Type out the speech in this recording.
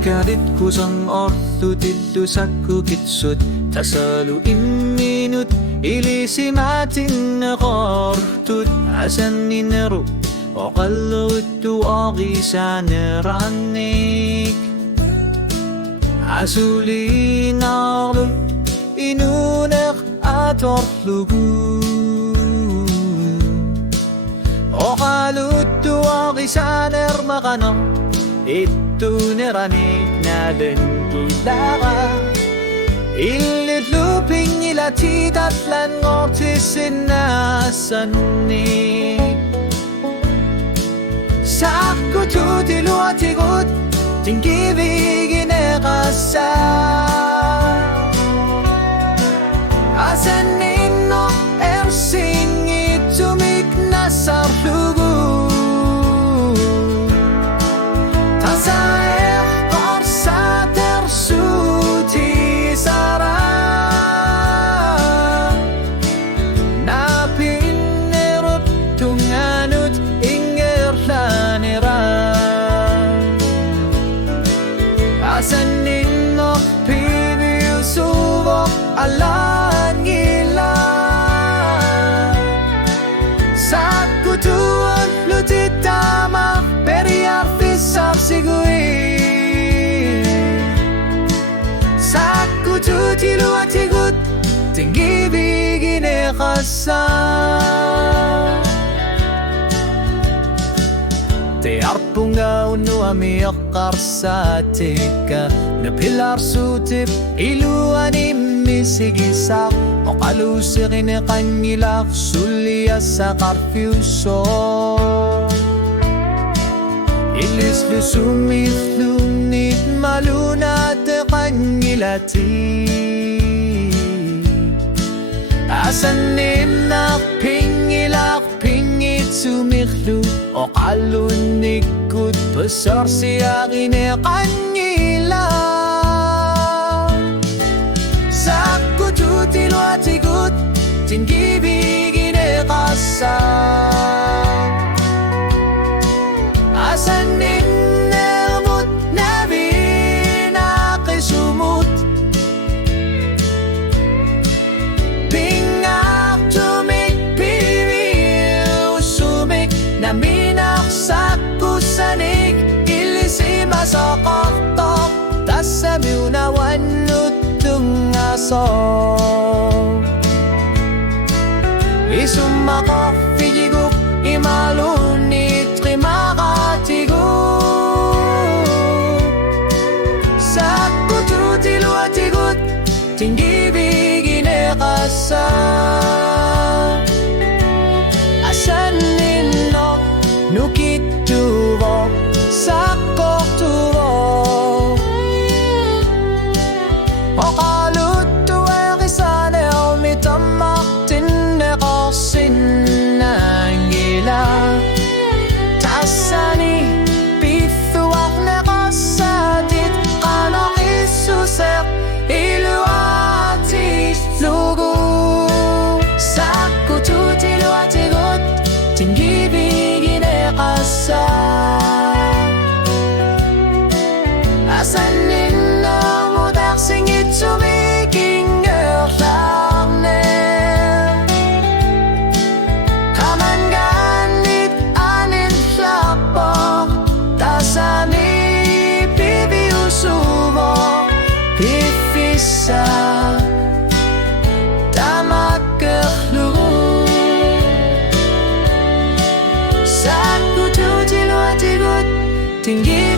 Kalit kusang ortu tito sakku kitsut Tasalu minut ilisi matin na kortut Asan nineru o kallutu o kisaneranik Asuli narlu inunek at orlugu O kalutu o kisaner makanam Itu neranik na dengilaka Ilit luping ilati tatlan ngortisin na sanik Sakku tutilu atigut tingkibigin ekasa Asan ninno ersing itumik na sarlugu Tasaer korsa tersuti sara Napinerut tunganut ingerlanera Asan ninno pibiusubok alangila Sakku tuon lutitama periar fisar sigui Sakku tutilu atigut tinggi bigine khasa Te arpunga unu amiakar sa tika Napilar sutip iluani misigisak O kalusirin kanyilak sulia sa karfiuso Ilis lusumit lumit malunat kanyilati Asan ninak pingilak pingit sumiklu O kalunikut besar siya kanyila Sakku tutilu atigut tingibigin ekasa Asan ninnemut nabina kisumut Pingak tumik pibiu sumik Naminak sakku sanik ilisi masokotok Tasamiu na wanut tungaso Isumakok fijiguk imalunit rimakatigut Sakku tutilu atigut tinggi bigin ekasa Asan ninno nukit tuvo sakok tuvo O kalutu ekisane o mitamak tinnekosin nangila Tasani pithuak nekasatit kanok isusek iluati lugu Sakku tutilu atigut tinggi bigin ekasa Asan ninno mudak singit sumiking erlarne Kaman ganit anin hlapok Tasani pibiusumo Pifisa Tamak kerlugu Sakku tutilu atigut tinggi